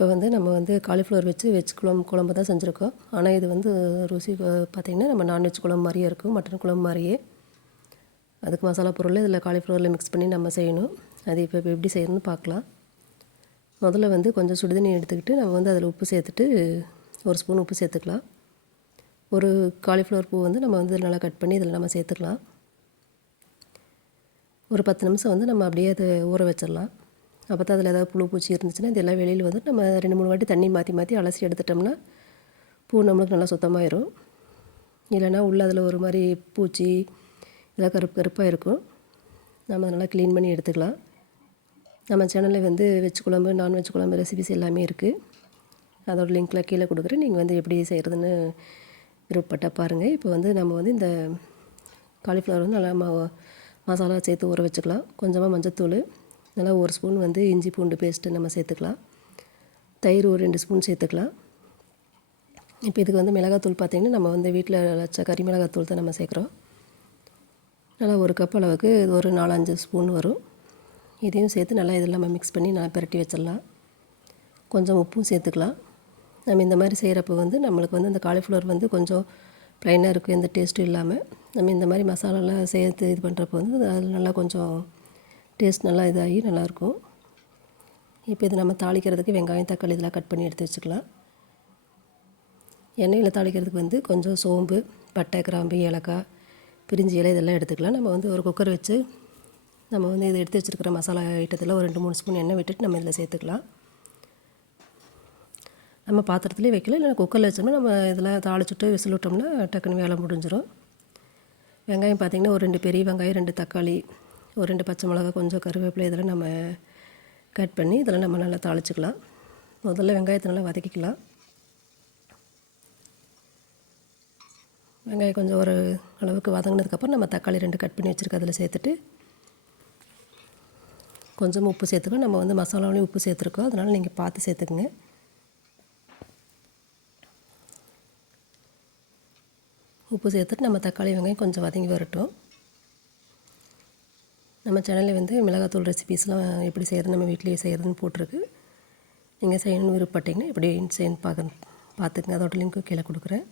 இப்போ வந்து நம்ம வந்து காலிஃப்ளவர் வச்சு வெஜ் குழம்பு குழம்பு தான் செஞ்சுருக்கோம். ஆனால் இது வந்து ருசி பார்த்திங்கன்னா நம்ம நான்வெஜ் குழம்பு மாதிரியே இருக்கும் மட்டன் குழம்பு மாதிரியே. அதுக்கு மசாலா பொருள் இதில் காலிஃப்ளவரில் மிக்ஸ் பண்ணி நம்ம செய்யணும். அது இப்போ இப்போ எப்படி செய்யணும்னு பார்க்கலாம். முதல்ல வந்து கொஞ்சம் சுடுதண்ணி எடுத்துக்கிட்டு நம்ம வந்து அதில் உப்பு சேர்த்துட்டு ஒரு ஸ்பூன் உப்பு சேர்த்துக்கலாம். ஒரு காலிஃப்ளவர் பூ வந்து நம்ம வந்து நல்லா கட் பண்ணி இதில் நம்ம சேர்த்துக்கலாம். ஒரு பத்து நிமிஷம் வந்து நம்ம அப்படியே அதை ஊற வச்சிடலாம். அப்போ தான் அதில் ஏதாவது புழு பூச்சி இருந்துச்சுன்னா இதெல்லாம் வெளியில் வந்து நம்ம ரெண்டு மூணு வாட்டி தண்ணி மாற்றி மாற்றி அலசி எடுத்துட்டோம்னா பூ நம்மளுக்கு நல்லா சுத்தமாயிரும். இல்லைன்னா உள்ள அதில் ஒரு மாதிரி பூச்சி இதெல்லாம் கருப்பு கருப்பாக இருக்கும். நம்ம நல்லா க்ளீன் பண்ணி எடுத்துக்கலாம். நம்ம சேனலில் வந்து வெஜ் குழம்பு நான்வெஜ் குழம்பு ரெசிபிஸ் எல்லாமே இருக்குது அதோட லிங்க்கில் கீழே கொடுக்குறேன். நீங்கள் வந்து எப்படி செய்கிறதுன்னு விருப்பப்பட்டால் பாருங்கள் இப்போ வந்து நம்ம வந்து இந்த காலிஃப்ளவர் வந்து நல்லா ம மசாலா சேர்த்து ஊற வச்சுக்கலாம். கொஞ்சமாக மஞ்சத்தூள் நல்லா ஒரு ஸ்பூன் வந்து இஞ்சி பூண்டு பேஸ்ட்டு நம்ம சேர்த்துக்கலாம். தயிர் ஒரு ரெண்டு ஸ்பூன் சேர்த்துக்கலாம். இப்போ இதுக்கு வந்து மிளகாத்தூள் பார்த்திங்கன்னா நம்ம வந்து வீட்டில் வச்ச கறி மிளகாத்தூள் தான் நம்ம சேர்க்குறோம். நல்லா ஒரு கப் அளவுக்கு இது ஒரு நாலஞ்சு ஸ்பூன் வரும். இதையும் சேர்த்து நல்லா இது நம்ம மிக்ஸ் பண்ணி நல்லா பிரட்டி வச்சிடலாம். கொஞ்சம் உப்பும் சேர்த்துக்கலாம். நம்ம இந்த மாதிரி செய்கிறப்ப வந்து நம்மளுக்கு வந்து அந்த காலிஃப்ளவர் வந்து கொஞ்சம் ப்ளைனாக இருக்கும் எந்த டேஸ்ட்டும் இல்லாமல் நம்ம இந்த மாதிரி மசாலாலாம் சேர்த்து இது பண்ணுறப்போ வந்து அதில் நல்லா கொஞ்சம் டேஸ்ட் நல்லா இதாகி நல்லாயிருக்கும். இப்போ இது நம்ம தாளிக்கிறதுக்கு வெங்காயம் தக்காளி இதெல்லாம் கட் பண்ணி எடுத்து வச்சுக்கலாம். எண்ணெயில் தாளிக்கிறதுக்கு வந்து கொஞ்சம் சோம்பு பட்டை கிராம்பு ஏலக்காய் பிரிஞ்சி இலை இதெல்லாம் எடுத்துக்கலாம். நம்ம வந்து ஒரு குக்கர் வச்சு நம்ம வந்து இதை எடுத்து வச்சுருக்கிற மசாலா ஐட்டத்தில் ஒரு ரெண்டு மூணு ஸ்பூன் எண்ணெய் விட்டுட்டு நம்ம இதில் சேர்த்துக்கலாம். நம்ம பாத்திரத்துலேயே வைக்கல இல்லை குக்கரில் வச்சோம்னா நம்ம இதில் தாளிச்சுட்டு விசில் விட்டோம்னா டக்குன்னு வேலை முடிஞ்சிடும் வெங்காயம் பார்த்திங்கன்னா ஒரு ரெண்டு பெரிய வெங்காயம் ரெண்டு தக்காளி ஒரு ரெண்டு பச்சை மிளகா கொஞ்சம் கருவேப்பிலை இதெல்லாம் நம்ம கட் பண்ணி இதெல்லாம் நம்ம நல்லா தாளிச்சிக்கலாம். முதல்ல வெங்காயத்தை நல்லா வதக்கிக்கலாம். வெங்காயம் கொஞ்சம் ஒரு அளவுக்கு வதங்கினதுக்கப்புறம் நம்ம தக்காளி ரெண்டு கட் பண்ணி வச்சுருக்க அதில் சேர்த்துட்டு கொஞ்சம் உப்பு சேர்த்துக்கோ நம்ம வந்து மசாலாவிலையும் உப்பு சேர்த்துருக்கோம். அதனால் நீங்கள் பார்த்து சேர்த்துக்குங்க. உப்பு சேர்த்துட்டு நம்ம தக்காளி வெங்காயம் கொஞ்சம் வதங்கி வரட்டும். நம்ம சேனலில் வந்து மிளகாத்தூள் ரெசிபீஸ்லாம் எப்படி செய்கிறது நம்ம வீட்லேயே செய்கிறதுன்னு போட்டிருக்கு. நீங்கள் செய்யணும்னு விருப்பப்பட்டீங்கன்னா எப்படி செய்யணும் பார்க்க பார்த்துக்குங்க அதோட லிங்க்கு கீழே கொடுக்குறேன்.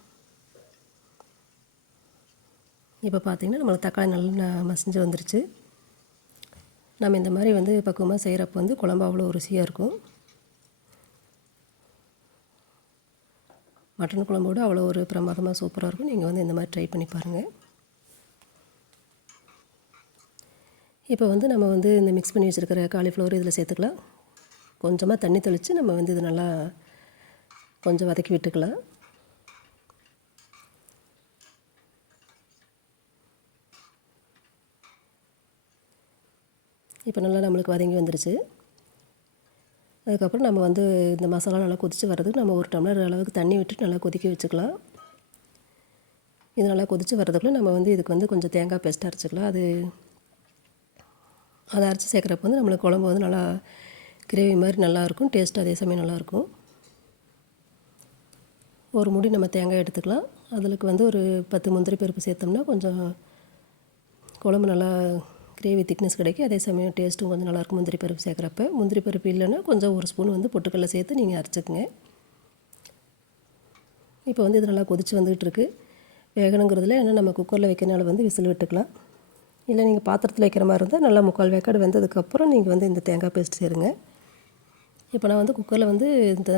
இப்போ பார்த்திங்கன்னா நம்மளுக்கு தக்காளி நல்லா மசிஞ்சு வந்துருச்சு. நம்ம இந்த மாதிரி வந்து பக்குவமாக செய்கிறப்ப வந்து குழம்பு அவ்வளோ ருசியாக இருக்கும். மட்டன் குழம்போடு அவ்வளோ ஒரு பிரமாதமாக சூப்பராக இருக்கும். நீங்கள் வந்து இந்த மாதிரி ட்ரை பண்ணி பாருங்கள் இப்போ வந்து நம்ம வந்து இந்த மிக்ஸ் பண்ணி வச்சுருக்கிற காலிஃப்ளவர் இதில் சேர்த்துக்கலாம். கொஞ்சமாக தண்ணி தெளித்து நம்ம வந்து இது நல்லா கொஞ்சம் வதக்கி விட்டுக்கலாம். இப்போ நல்லா நம்மளுக்கு வதங்கி வந்துருச்சு. அதுக்கப்புறம் நம்ம வந்து இந்த மசாலா நல்லா கொதித்து வர்றதுக்கு நம்ம ஒரு டம்ளர் அளவுக்கு தண்ணி விட்டு நல்லா கொதிக்க வச்சுக்கலாம். இது நல்லா கொதித்து வர்றதுக்குள்ளே நம்ம வந்து இதுக்கு வந்து கொஞ்சம் தேங்காய் பெஸ்ட்டாக அரைச்சிக்கலாம். அது அதை அரைச்சி சேர்க்குறப்ப வந்து நம்மளுக்கு குழம்பு வந்து நல்லா கிரேவி மாதிரி நல்லாயிருக்கும் டேஸ்ட் அதே சமயம் நல்லாயிருக்கும். ஒரு முடி நம்ம தேங்காய் எடுத்துக்கலாம். அதுக்கு வந்து ஒரு பத்து முந்திரி பருப்பு சேர்த்தோம்னா கொஞ்சம் குழம்பு நல்லா கிரேவி திக்னஸ் கிடைக்கும். அதே சமயம் டேஸ்ட்டும் கொஞ்சம் நல்லாயிருக்கும் முந்திரி பருப்பு சேர்க்குறப்ப. முந்திரி பருப்பு இல்லைன்னா கொஞ்சம் ஒரு ஸ்பூன் வந்து பொட்டுக்கடலை சேர்த்து நீங்கள் அரைச்சிக்கங்க. இப்போ வந்து இது நல்லா கொதித்து வந்துகிட்ருக்கு இருக்குது வேகணுங்கிறதுல ஏன்னா நம்ம குக்கரில் வைக்கிறனால வந்து விசில் விட்டுக்கலாம். இல்லை நீங்கள் பாத்திரத்தில் வைக்கிற மாதிரி இருந்தால் நல்லா முக்கால் வேக்காடு வெந்ததுக்கப்புறம் நீங்கள் வந்து இந்த தேங்காய் பேஸ்ட் சேருங்க. இப்போ நான் வந்து குக்கரில் வந்து இந்த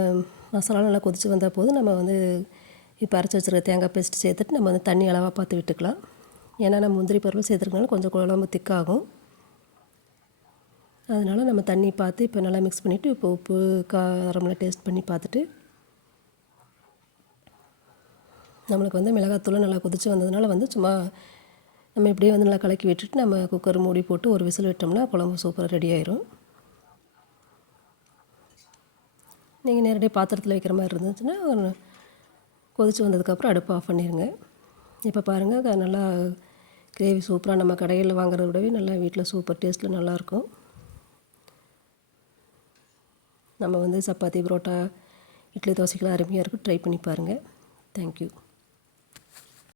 மசாலா நல்லா கொதித்து வந்தால் போது நம்ம வந்து இப்போ அரைச்சி வச்சுருக்க தேங்காய் பேஸ்ட் சேர்த்துட்டு நம்ம வந்து தண்ணி அளவாக பார்த்து விட்டுக்கலாம். ஏன்னா நம்ம முந்திரி பருப்பு சேர்த்துருக்கனால கொஞ்சம் குழம்பு திக்காகும். அதனால் நம்ம தண்ணி பார்த்து இப்போ நல்லா மிக்ஸ் பண்ணிவிட்டு இப்போ உப்பு காரம்லாம் டேஸ்ட் பண்ணி பார்த்துட்டு நம்மளுக்கு வந்து மிளகாத்தூள் நல்லா கொதித்து வந்ததுனால வந்து சும்மா நம்ம இப்படியே வந்து நல்லா கலக்கி விட்டுட்டு நம்ம குக்கர் மூடி போட்டு ஒரு விசில் விட்டோம்னா குழம்பு சூப்பராக ரெடி ஆயிரும். நீங்கள் நேரடியாக பாத்திரத்தில் வைக்கிற மாதிரி இருந்துச்சுன்னா கொதித்து வந்ததுக்கப்புறம் அடுப்பு ஆஃப் பண்ணிடுங்க இப்போ பாருங்கள் நல்லா கிரேவி சூப்பராக நம்ம கடையில் வாங்குறத விடவே நல்லா வீட்டில் சூப்பர் டேஸ்ட்டில் நல்லாயிருக்கும் நம்ம வந்து சப்பாத்தி புரோட்டா இட்லி தோசைக்கெலாம் அருமையாக இருக்கும். ட்ரை பண்ணி பாருங்கள் தேங்க்யூ